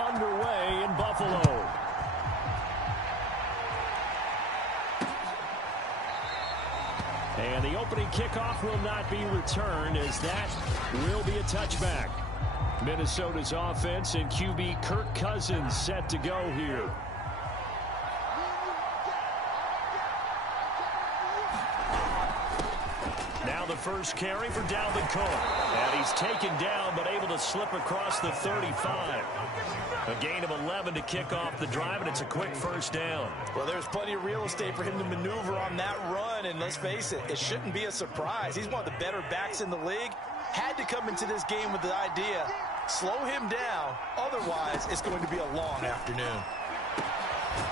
underway in Buffalo. And the opening kickoff will not be returned, as that will be a touchback. Minnesota's offense and QB Kirk Cousins set to go here. Now the first carry for Dalvin Cook. And he's taken down, but able to slip across the 35. A gain of 11 to kick off the drive, and it's a quick first down. Well, there's plenty of real estate for him to maneuver on that run, and let's face it, it shouldn't be a surprise. He's one of the better backs in the league. Had to come into this game with the idea, slow him down, otherwise it's going to be a long afternoon.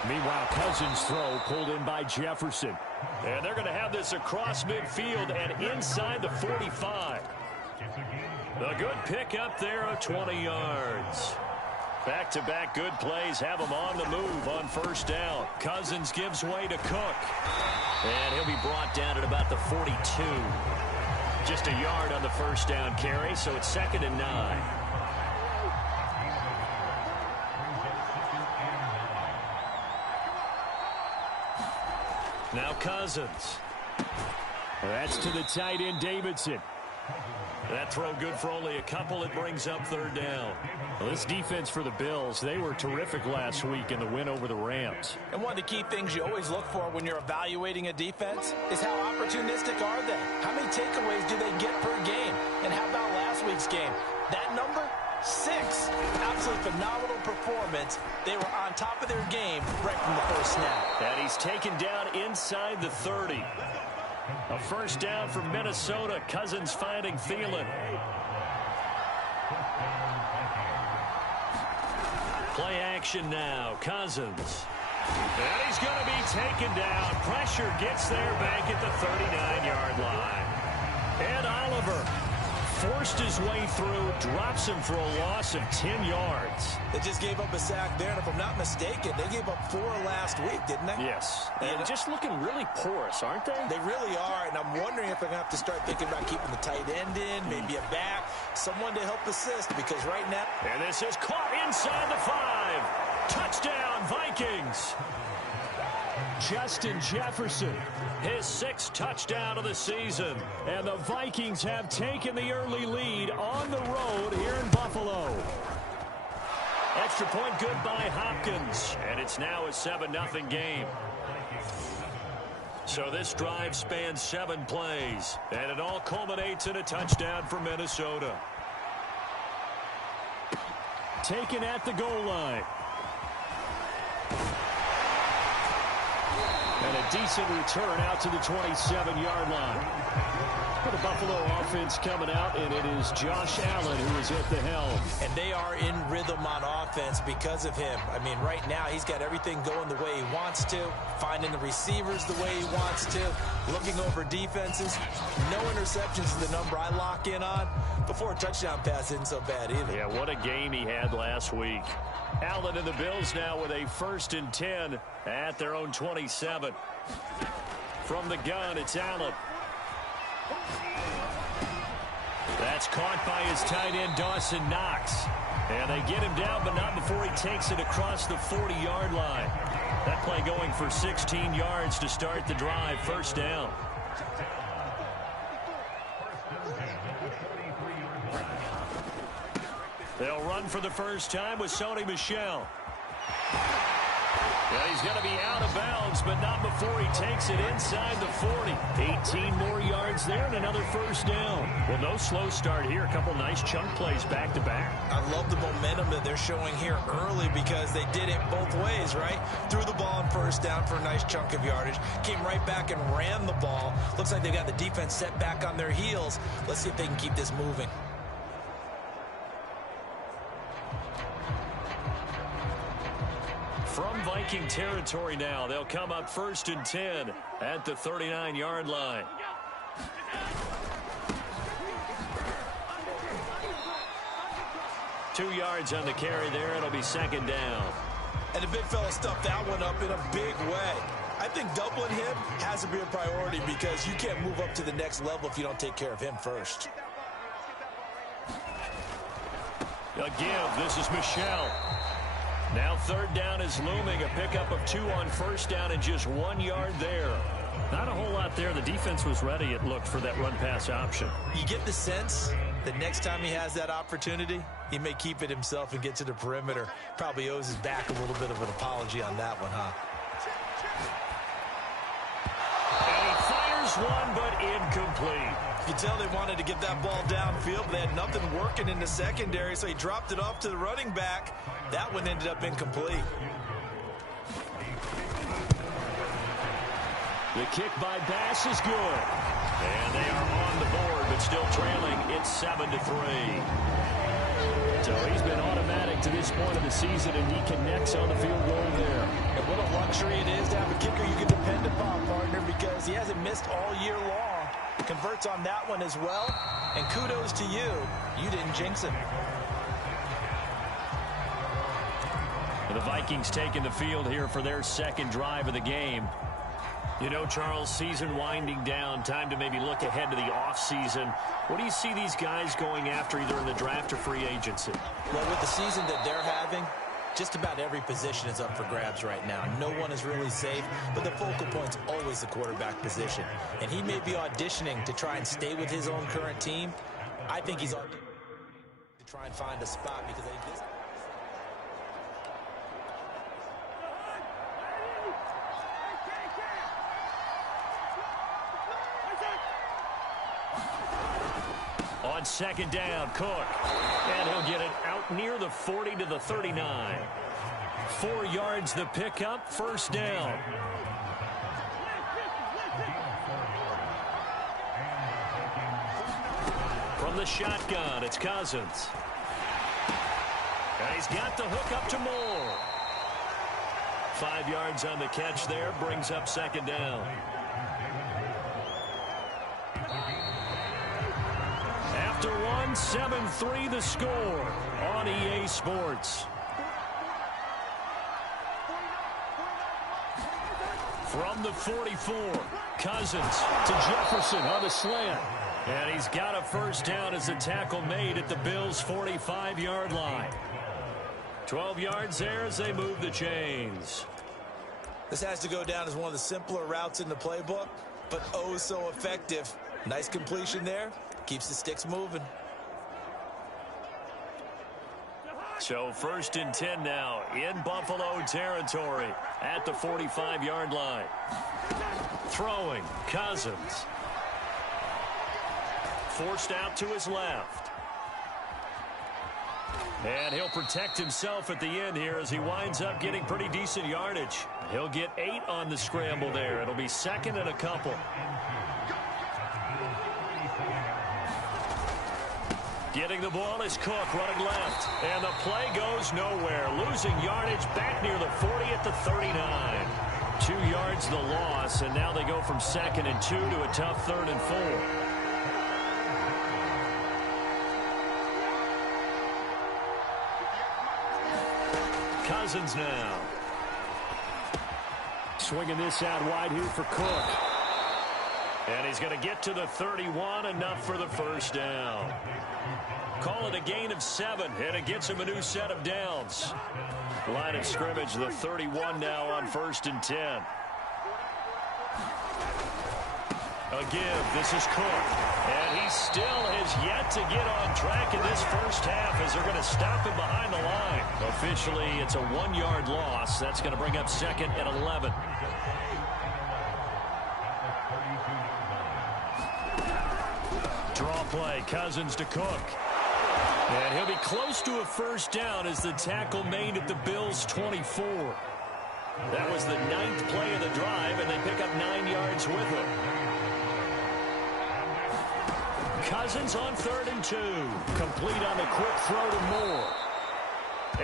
Meanwhile, Cousins' throw pulled in by Jefferson. And they're going to have this across midfield and inside the 45. A good pick up there of 20 yards. Back-to-back good plays have him on the move on first down. Cousins gives way to Cook. And he'll be brought down at about the 42. Just a yard on the first down carry, so it's 2nd and 9. Now Cousins. That's to the tight end, Davidson. That throw good for only a couple. It brings up 3rd down. Well, this defense for the Bills, they were terrific last week in the win over the Rams. And one of the key things you always look for when you're evaluating a defense is how opportunistic are they? How many takeaways do they get per game? And how about last week's game? That number? 6. Absolutely phenomenal performance. They were on top of their game right from the first snap. And he's taken down inside the 30. A first down for Minnesota. Cousins finding Thielen. Play action now. Cousins. And he's going to be taken down. Pressure gets there back at the 39-yard line. And Oliver forced his way through, drops him for a loss of 10 yards. They just gave up a sack there, and if I'm not mistaken, they gave up 4 last week, didn't they? Yes. And just looking really porous, aren't they? They really are, and I'm wondering if they're going to have to start thinking about keeping the tight end in, maybe a back, someone to help assist, because right now... And this is caught inside the 5. Touchdown, Vikings. Justin Jefferson, his 6th touchdown of the season. And the Vikings have taken the early lead on the road here in Buffalo. Extra point good by Hopkins. And it's now a 7-0 game. So this drive spans 7 plays. And it all culminates in a touchdown for Minnesota. Taken at the goal line. And a decent return out to the 27-yard line. For the Buffalo offense coming out, and it is Josh Allen who is at the helm. And they are in rhythm on offense because of him. I mean, right now he's got everything going the way he wants to, finding the receivers the way he wants to, looking over defenses. No interceptions is the number I lock in on. Before a touchdown pass isn't so bad either. Yeah, what a game he had last week. Allen and the Bills now with a 1st and 10 at their own 27. From the gun, it's Allen. That's caught by his tight end, Dawson Knox. And they get him down, but not before he takes it across the 40-yard line. That play going for 16 yards to start the drive. First down. They'll run for the first time with Sony Michel. Yeah, he's going to be out of bounds, but not before he takes it inside the 40. 18 more yards there and another first down. Well, no slow start here. A couple nice chunk plays back-to-back. I love the momentum that they're showing here early because they did it both ways, right? Threw the ball on first down for a nice chunk of yardage. Came right back and ran the ball. Looks like they got the defense set back on their heels. Let's see if they can keep this moving. From Viking territory now, they'll come up 1st and 10 at the 39-yard line. Two yards on the carry there. It'll be 2nd down. And the big fella stuffed that one up in a big way. I think doubling him has to be a priority because you can't move up to the next level if you don't take care of him first. A give. This is Michelle. Now third down is looming. A pickup of 2 on first down and just 1 yard there. Not a whole lot there. The defense was ready, it looked, for that run-pass option. You get the sense that next time he has that opportunity, he may keep it himself and get to the perimeter. Probably owes his back a little bit of an apology on that one, huh? And he fires one, but incomplete. You can tell they wanted to get that ball downfield, but they had nothing working in the secondary, so he dropped it off to the running back. That one ended up incomplete. The kick by Bass is good. And they are on the board, but still trailing. It's 7-3. So he's been automatic to this point of the season, and he connects on the field goal there. And what a luxury it is to have a kicker you can depend upon, partner, because he hasn't missed all year long. Converts on that one as well. And kudos to you. You didn't jinx him. The Vikings taking the field here for their second drive of the game. You know, Charles, season winding down, time to maybe look ahead to the offseason. What do you see these guys going after either in the draft or free agency? Well, with the season that they're having, just about every position is up for grabs right now. No one is really safe, but the focal point's always the quarterback position. And he may be auditioning to try and stay with his own current team. I think he's auditioning to try and find a spot because I think this... On second down, Cook. And he'll get it out near the 40 to the 39. 4 yards the pickup, first down. From the shotgun, it's Cousins. And he's got the hook up to Moore. 5 yards on the catch there, brings up second down. After one, 7-3 the score on EA Sports. From the 44, Cousins to Jefferson on the slant. And he's got a first down as the tackle made at the Bills' 45-yard line. 12 yards there as they move the chains. This has to go down as one of the simpler routes in the playbook, but oh so effective. Nice completion there. Keeps the sticks moving. So first and 10 now in Buffalo territory at the 45-yard line. Throwing, Cousins. Forced out to his left. And he'll protect himself at the end here as he winds up getting pretty decent yardage. He'll get 8 on the scramble there. It'll be second and a couple. Getting the ball is Cook running left. And the play goes nowhere. Losing yardage back near the 40 at the 39. 2 yards the loss, and now they go from second and 2 to a tough third and 4. Cousins now. Swinging this out wide here for Cook. And he's going to get to the 31, enough for the first down. Call it a gain of 7, and it gets him a new set of downs. Line of scrimmage, the 31 now on first and 10. A give, this is Cook. And he still has yet to get on track in this first half as they're going to stop him behind the line. Officially, it's a 1-yard loss. That's going to bring up second and 11. Draw play, Cousins to Cook. And he'll be close to a first down as the tackle made at the Bills' 24. That was the 9th play of the drive, and they pick up 9 yards with him. Cousins on third and 2. Complete on the quick throw to Moore.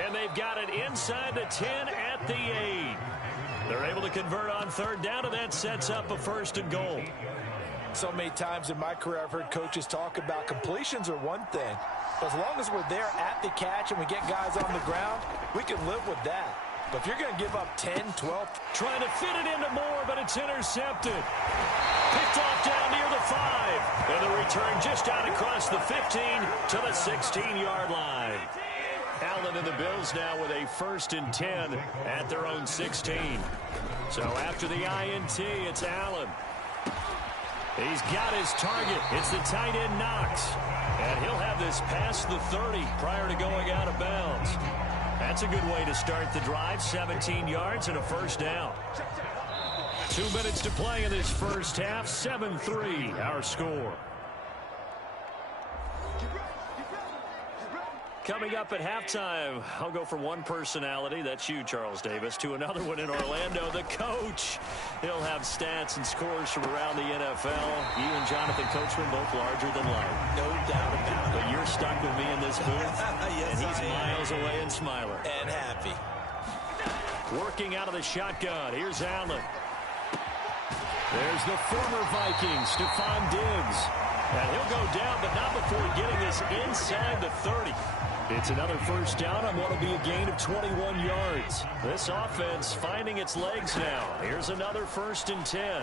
And they've got it inside the 10 at the 8. They're able to convert on third down, and that sets up a first and goal. So many times in my career I've heard coaches talk about completions are one thing. But as long as we're there at the catch and we get guys on the ground, we can live with that. But if you're going to give up 10, 12... Trying to fit it into Moore, but it's intercepted. Picked off down near the 5. And the return just out across the 15 to the 16-yard line. Allen and the Bills now with a 1st and 10 at their own 16. So after the INT, it's Allen. He's got his target. It's the tight end Knox. And he'll have this past the 30 prior to going out of bounds. That's a good way to start the drive. 17 yards and a 1st down. 2 minutes to play in this first half. 7-3 our score. Coming up at halftime, I'll go from one personality, that's you, Charles Davis, to another one in Orlando, the coach. He'll have stats and scores from around the NFL. You and Jonathan Coachman both larger than life. No doubt about it. But you're stuck with me in this booth, yes, and he's miles away and smiling. And happy. Working out of the shotgun, here's Allen. There's the former Viking, Stephon Diggs. And he'll go down, but not before getting this inside the 30. It's another 1st down on what will be a gain of 21 yards. This offense finding its legs now. Here's another 1st and 10.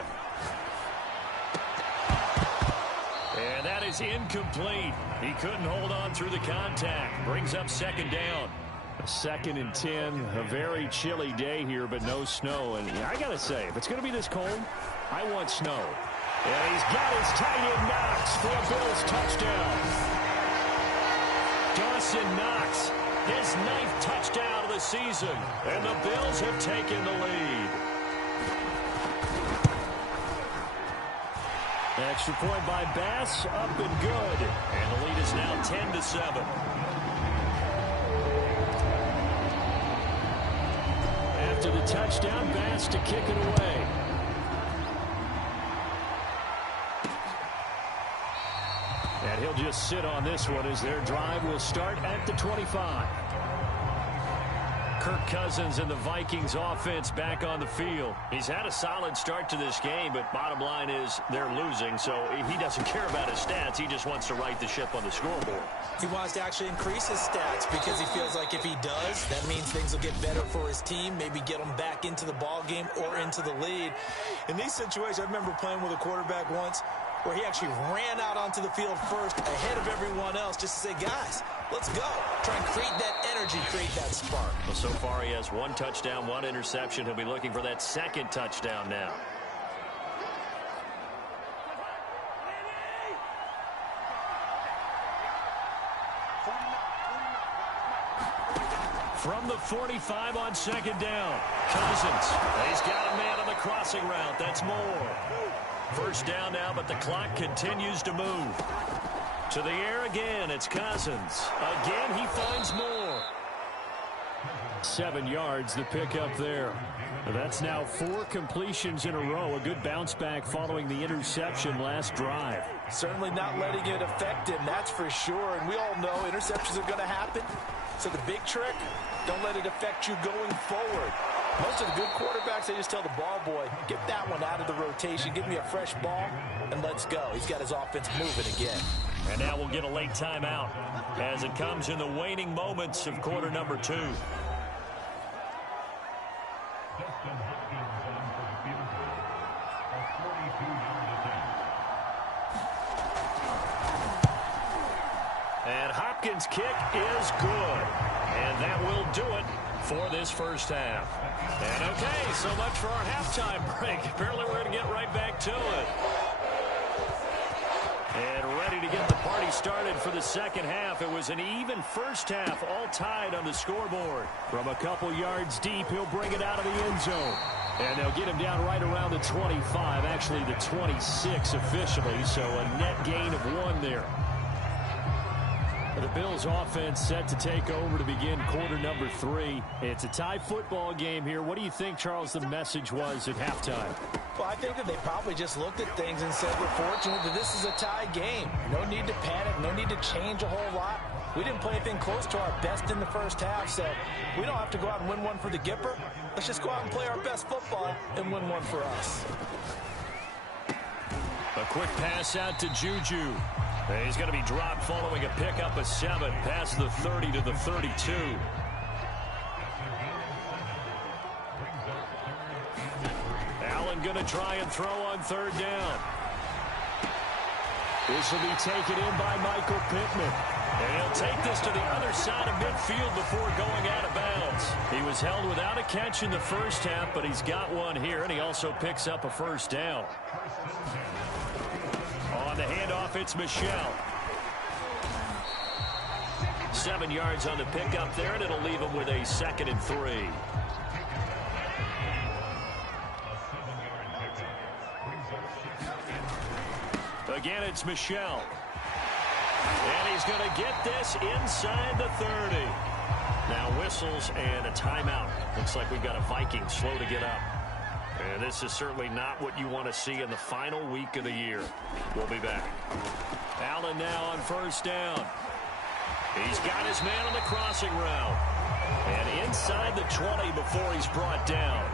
And that is incomplete. He couldn't hold on through the contact. Brings up 2nd down. A 2nd and 10. A very chilly day here, but no snow. And I got to say, if it's going to be this cold, I want snow. And he's got his tight end Knox for a Bills touchdown. Dawson Knox, his 9th touchdown of the season. And the Bills have taken the lead. Extra point by Bass, up and good. And the lead is now 10-7. After the touchdown, Bass to kick it away. And he'll just sit on this one as their drive will start at the 25. Kirk Cousins and the Vikings offense back on the field. He's had a solid start to this game, but bottom line is they're losing, so he doesn't care about his stats. He just wants to right the ship on the scoreboard. He wants to actually increase his stats because he feels like if he does, that means things will get better for his team, maybe get them back into the ball game or into the lead. In these situations, I remember playing with a quarterback once where he actually ran out onto the field first ahead of everyone else just to say, guys, let's go. Try and create that energy, create that spark. Well, so far he has 1 touchdown, 1 interception. He'll be looking for that 2nd touchdown now. From the 45 on 2nd down, Cousins. He's got a man on the crossing route. That's Moore. 1st down now, but the clock continues to move. To the air again, it's Cousins. Again, he finds Moore. 7 yards, the pickup there. That's now 4 completions in a row. A good bounce back following the interception last drive. Certainly not letting it affect him, that's for sure. And we all know interceptions are going to happen. So the big trick, don't let it affect you going forward. Most of the good quarterbacks, they just tell the ball boy, get that one out of the rotation, give me a fresh ball, and let's go. He's got his offense moving again. And now we'll get a late timeout as it comes in the waning moments of quarter number 2. And Hopkins' kick is good. And that will do it for this first half. And okay, so much for our halftime break. Apparently we're going to get right back to it. And ready to get the party started for the second half. It was an even first half, all tied on the scoreboard. From a couple yards deep, he'll bring it out of the end zone. And they'll get him down right around the 25, actually the 26 officially, so a net gain of 1 there. The Bills offense set to take over to begin quarter number 3. It's a tie football game here. What do you think, Charles, the message was at halftime? Well, I think that they probably just looked at things and said we're fortunate that this is a tie game. No need to panic, no need to change a whole lot. We didn't play anything close to our best in the first half, so we don't have to go out and win one for the Gipper. Let's just go out and play our best football and win one for us. A quick pass out to Juju. He's going to be dropped following a pickup of 7 past the 30 to the 32. Allen going to try and throw on 3rd down. This will be taken in by Michael Pittman. And he'll take this to the other side of midfield before going out of bounds. He was held without a catch in the first half, but he's got one here, and he also picks up a first down. On the handoff, it's Michel. 7 yards on the pickup there, and it'll leave him with a 2nd and 3. Again, it's Michel. And he's going to get this inside the 30. Now whistles and a timeout. Looks like we've got a Viking slow to get up. And this is certainly not what you want to see in the final week of the year. We'll be back. Allen now on first down. He's got his man on the crossing route. And inside the 20 before he's brought down.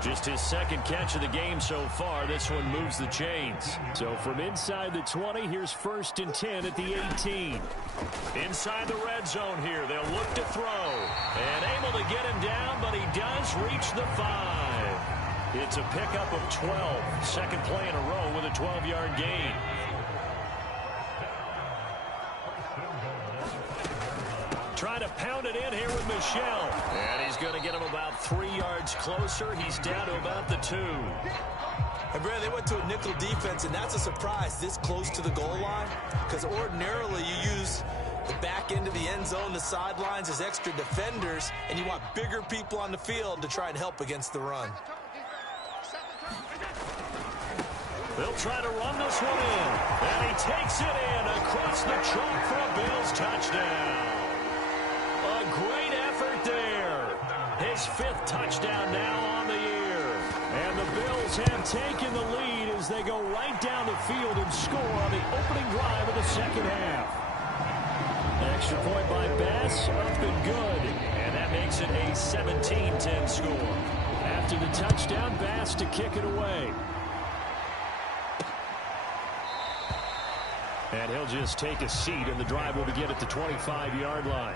Just his 2nd catch of the game so far. This one moves the chains. So from inside the 20, here's 1st and 10 at the 18. Inside the red zone here. They'll look to throw. And able to get him down, but he does reach the 5. It's a pickup of 12. 2nd play in a row with a 12-yard gain. Trying to pound it in here with Michel. And he's going to get him about 3 yards closer. He's down to about the 2. And Brad, they went to a nickel defense, and that's a surprise this close to the goal line, because ordinarily you use the back end of the end zone, the sidelines as extra defenders, and you want bigger people on the field to try and help against the run. They'll try to run this one in. And he takes it in across the chalk for a Bills touchdown. A great effort there. His 5th touchdown now on the year. And the Bills have taken the lead as they go right down the field and score on the opening drive of the 2nd half. Extra point by Bass, up and good. And that makes it a 17-10 score. After the touchdown, Bass to kick it away. And he'll just take a seat, and the drive will begin at the 25-yard line.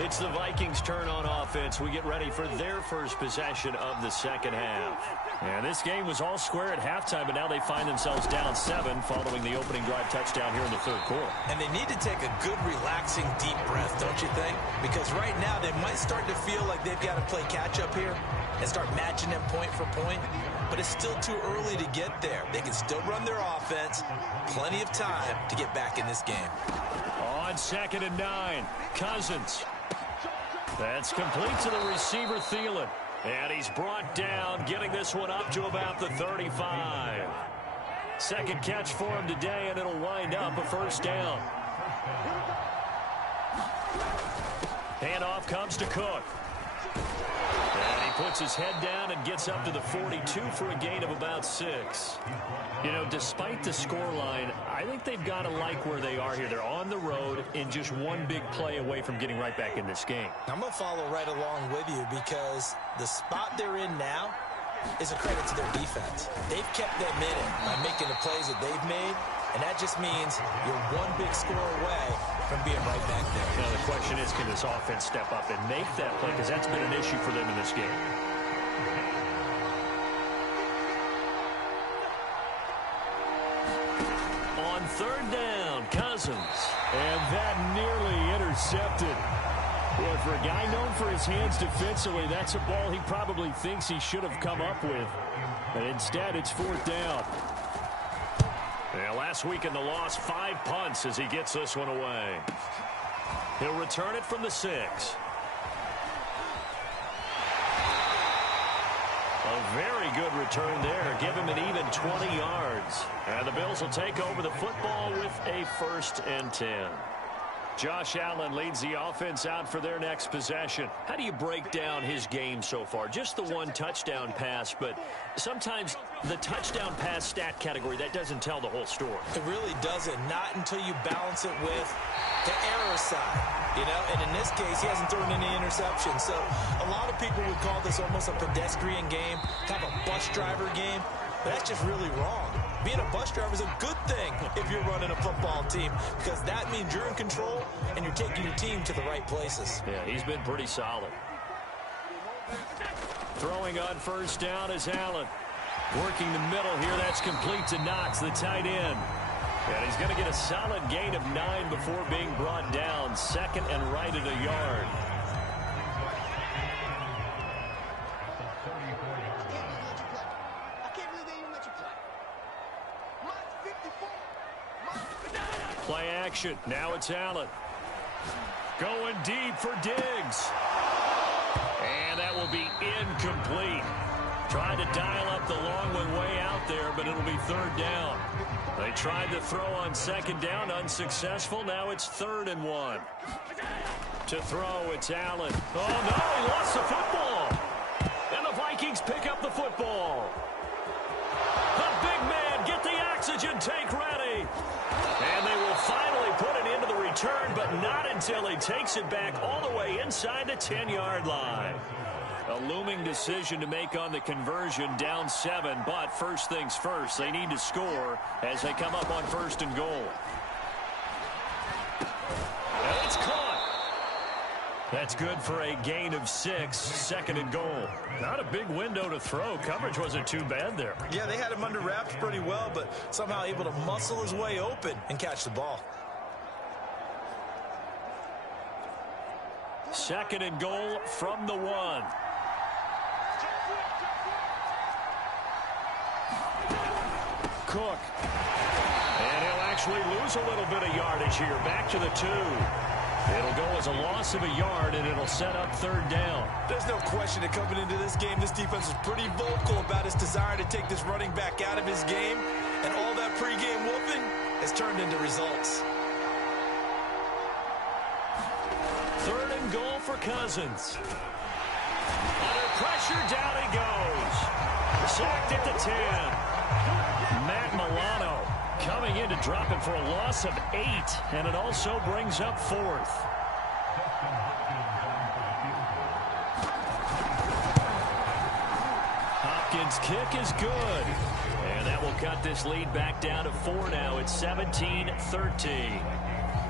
It's the Vikings' turn on offense. We get ready for their first possession of the 2nd half. And this game was all square at halftime, but now they find themselves down 7 following the opening drive touchdown here in the 3rd quarter. And they need to take a good, relaxing, deep breath, don't you think? Because right now they might start to feel like they've got to play catch-up here and start matching them point for point. But it's still too early to get there. They can still run their offense. Plenty of time to get back in this game. On 2nd and 9, Cousins. That's complete to the receiver, Thielen. And he's brought down, getting this one up to about the 35. 2nd catch for him today, and it'll wind up a first down. Handoff comes to Cook. And he puts his head down and gets up to the 42 for a gain of about 6. You know, despite the scoreline, I think they've got to like where they are here. They're on the road in just one big play away from getting right back in this game. I'm going to follow right along with you because the spot they're in now is a credit to their defense. They've kept them in it by making the plays that they've made, and that just means you're one big score away from being right back there. Now the question is, can this offense step up and make that play? Because that's been an issue for them in this game. On 3rd down, Cousins. And that nearly intercepted. Boy, for a guy known for his hands defensively, that's a ball he probably thinks he should have come up with. But instead, it's 4th down. Yeah, last week in the loss, 5 punts as he gets this one away. He'll return it from the 6. A very good return there. Give him an even 20 yards. And the Bills will take over the football with a 1st and 10. Josh Allen leads the offense out for their next possession. How do you break down his game so far? Just the 1 touchdown pass, but sometimes the touchdown pass stat category, that doesn't tell the whole story. It really doesn't. Not until you balance it with the error side, you know, and in this case, he hasn't thrown any interceptions. So a lot of people would call this almost a pedestrian game, kind of a bus driver game, but that's just really wrong. Being a bus driver is a good thing if you're running a football team because that means you're in control and you're taking your team to the right places. Yeah, he's been pretty solid. Throwing on 1st down is Allen. Working the middle here. That's complete to Knox, the tight end. And he's going to get a solid gain of 9 before being brought down. Second and right at a yard. Play action. Now it's Allen. Going deep for Diggs. And that will be incomplete. Tried to dial up the long one way out there, but it'll be third down. They tried to throw on second down, unsuccessful. Now it's 3rd and 1. To throw, it's Allen. Oh, no, he lost the football. And the Vikings pick up the football. The big man, get the oxygen tank ready. And they will finally put it into the return, but not until he takes it back all the way inside the 10-yard line. A looming decision to make on the conversion, down 7, but first things first, they need to score as they come up on 1st and goal. And it's caught. That's good for a gain of 6, 2nd and goal. Not a big window to throw. Coverage wasn't too bad there. Yeah, they had him under wraps pretty well, but somehow able to muscle his way open and catch the ball. 2nd and goal from the 1. Cook. And he'll actually lose a little bit of yardage here. Back to the 2. It'll go as a loss of a yard, and it'll set up 3rd down. There's no question that coming into this game, this defense is pretty vocal about its desire to take this running back out of his game. And all that pregame whooping has turned into results. 3rd and goal for Cousins. Under pressure, down he goes. Sacked at the 10. Matt Milano coming in to drop it for a loss of 8, and it also brings up 4th. Hopkins' kick is good, and that will cut this lead back down to 4 now. It's 17-13.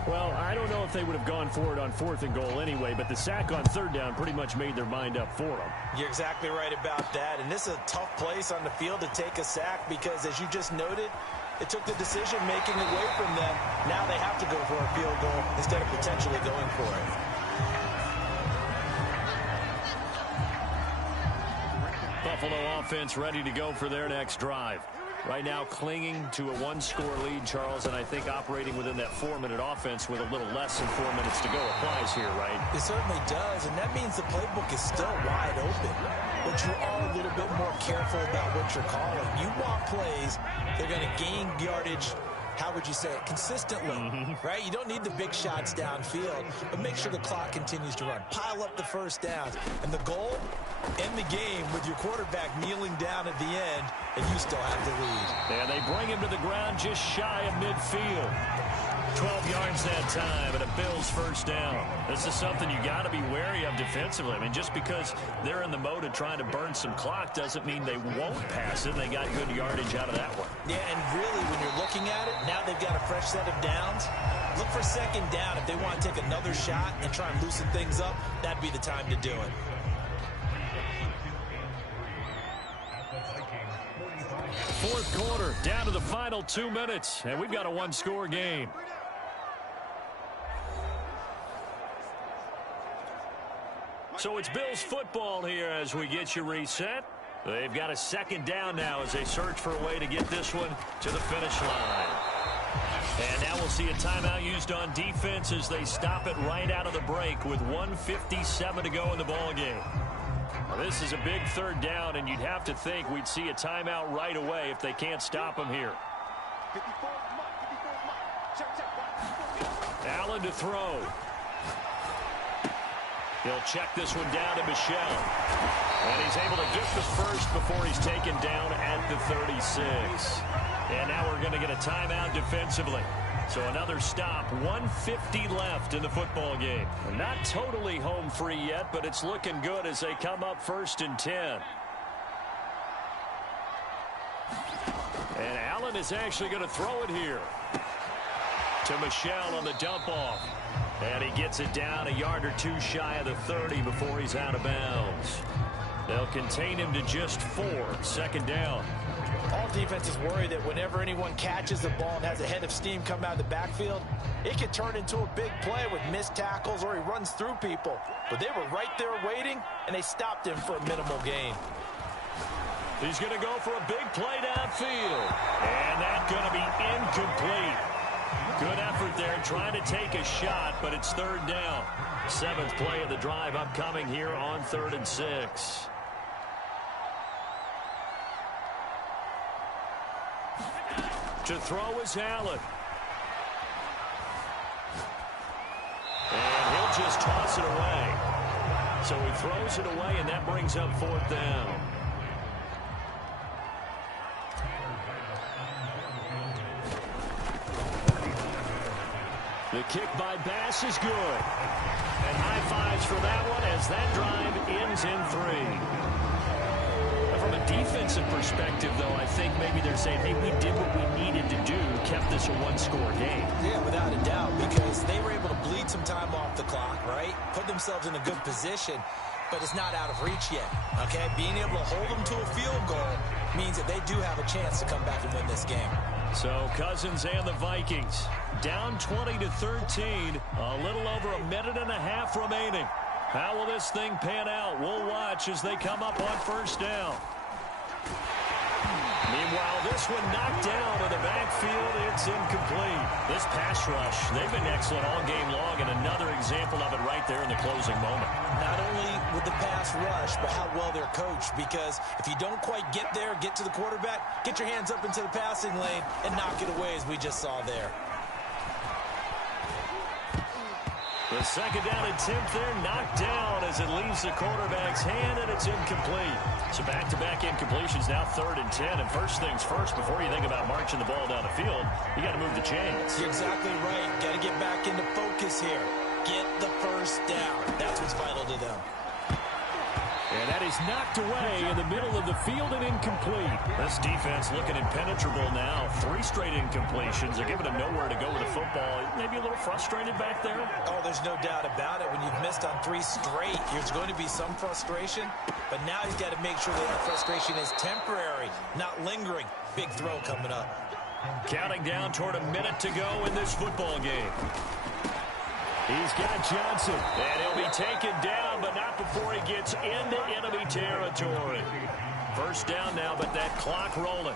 Well, I don't know if they would have gone for it on 4th and goal anyway, but the sack on 3rd down pretty much made their mind up for them. You're exactly right about that, and this is a tough place on the field to take a sack because, as you just noted, it took the decision-making away from them. Now they have to go for a field goal instead of potentially going for it. Buffalo offense ready to go for their next drive. Right now clinging to a 1-score lead, Charles, and I think operating within that 4-minute offense with a little less than 4 minutes to go applies here, right? It certainly does, and that means the playbook is still wide open. But you are a little bit more careful about what you're calling. You want plays, they're going to gain yardage, how would you say it, consistently, right? You don't need the big shots downfield, but make sure the clock continues to run. Pile up the first downs. And the goal, end the game with your quarterback kneeling down at the end, and you still have the lead. And they bring him to the ground just shy of midfield. 12 yards that time, and a Bills first down. This is something you got to be wary of defensively. I mean, just because they're in the mode of trying to burn some clock doesn't mean they won't pass it. They got good yardage out of that one. Yeah, and really, when you're looking at it, now they've got a fresh set of downs. Look for 2nd down. If they want to take another shot and try and loosen things up, that'd be the time to do it. Fourth quarter, down to the final 2 minutes, and we've got a 1-score game. So it's Bills football here as we get you reset. They've got a 2nd down now as they search for a way to get this one to the finish line. And now we'll see a timeout used on defense as they stop it right out of the break with 1:57 to go in the ballgame. Well, this is a big 3rd down, and you'd have to think we'd see a timeout right away if they can't stop them here. Allen to throw. He'll check this one down to Michel. And he's able to get the first before he's taken down at the 36. And now we're going to get a timeout defensively. So another stop, 1:50 left in the football game. Not totally home free yet, but it's looking good as they come up 1st and 10. And Allen is actually going to throw it here to Michel on the dump off. And he gets it down a yard or 2 shy of the 30 before he's out of bounds. They'll contain him to just 4, 2nd down. all defenses worry that whenever anyone catches the ball and has a head of steam come out of the backfield, it can turn into a big play with missed tackles or he runs through people. But they were right there waiting, and they stopped him for a minimal gain. He's going to go for a big play downfield. And that's going to be incomplete. Good effort there trying to take a shot, but it's third down. 7th play of the drive upcoming here on 3rd and 6. To throw is Allen. And he'll just toss it away. So he throws it away, and that brings up 4th down. The kick by Bass is good. And high fives for that one as that drive ends in 3. From a defensive perspective, though, I think maybe they're saying, hey, we did what we needed to do, kept this a one-score game. Yeah, without a doubt, because they were able to bleed some time off the clock, right? Put themselves in a good position, but it's not out of reach yet, okay? Being able to hold them to a field goal means that they do have a chance to come back and win this game. So Cousins and the Vikings down 20-13, a little over a minute and a half remaining. How will this thing pan out? We'll watch as they come up on 1st down. Meanwhile, this one knocked down in the backfield. It's incomplete. This pass rush, they've been excellent all game long, and another example of it right there in the closing moment. Not only with the pass rush, but how well they're coached, because if you don't quite get there, get to the quarterback, get your hands up into the passing lane and knock it away as we just saw there. The 2nd down attempt there knocked down as it leaves the quarterback's hand, and it's incomplete. So back-to-back incompletions, now 3rd and 10. And first things first, before you think about marching the ball down the field, you got to move the chains. You're exactly right. Got to get back into focus here. Get the first down. That's what's vital to them. And that is knocked away in the middle of the field and incomplete. This defense looking impenetrable now. 3 straight incompletions. They're giving them nowhere to go with the football. Maybe a little frustrated back there. Oh, there's no doubt about it. When you've missed on 3 straight, there's going to be some frustration. But now he's got to make sure that frustration is temporary, not lingering. Big throw coming up. Counting down toward a minute to go in this football game. He's got Johnson, and he'll be taken down, but not before he gets into enemy territory. First down now, but that clock rolling.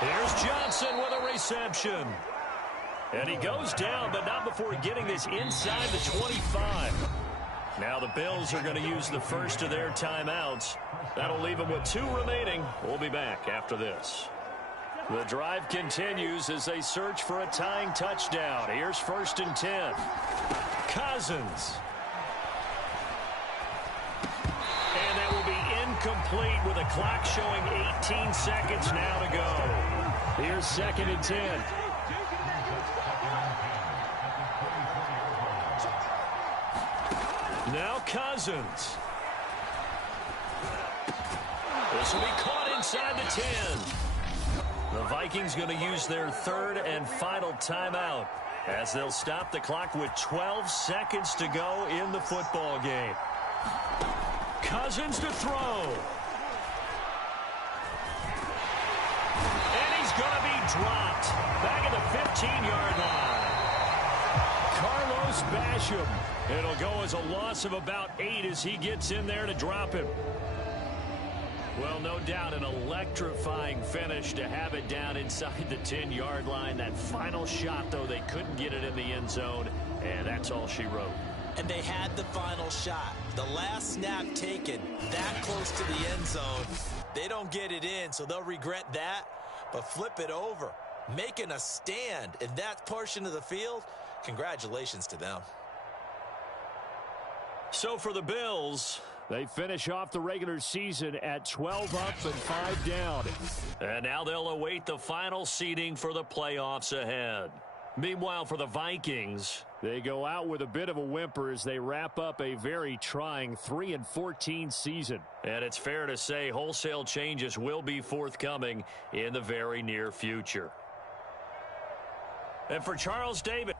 Here's Johnson with a reception. And he goes down, but not before getting this inside the 25. Now the Bills are going to use the first of their timeouts. That'll leave them with 2 remaining. We'll be back after this. The drive continues as they search for a tying touchdown. Here's 1st and 10. Cousins. And that will be incomplete with a clock showing 18 seconds now to go. Here's 2nd and 10. Now Cousins. This will be caught inside the 10. The Vikings going to use their 3rd and final timeout as they'll stop the clock with 12 seconds to go in the football game. Cousins to throw. And he's going to be dropped back at the 15-yard line. Carlos Basham. It'll go as a loss of about 8 as he gets in there to drop him. Well, no doubt an electrifying finish to have it down inside the 10-yard line. That final shot, though, they couldn't get it in the end zone, and that's all she wrote. And they had the final shot. The last snap taken that close to the end zone. They don't get it in, so they'll regret that. But flip it over, making a stand in that portion of the field, congratulations to them. So for the Bills, they finish off the regular season at 12 up and 5 down. And now they'll await the final seeding for the playoffs ahead. Meanwhile, for the Vikings, they go out with a bit of a whimper as they wrap up a very trying 3-14 season. And it's fair to say wholesale changes will be forthcoming in the very near future. And for Charles Davis.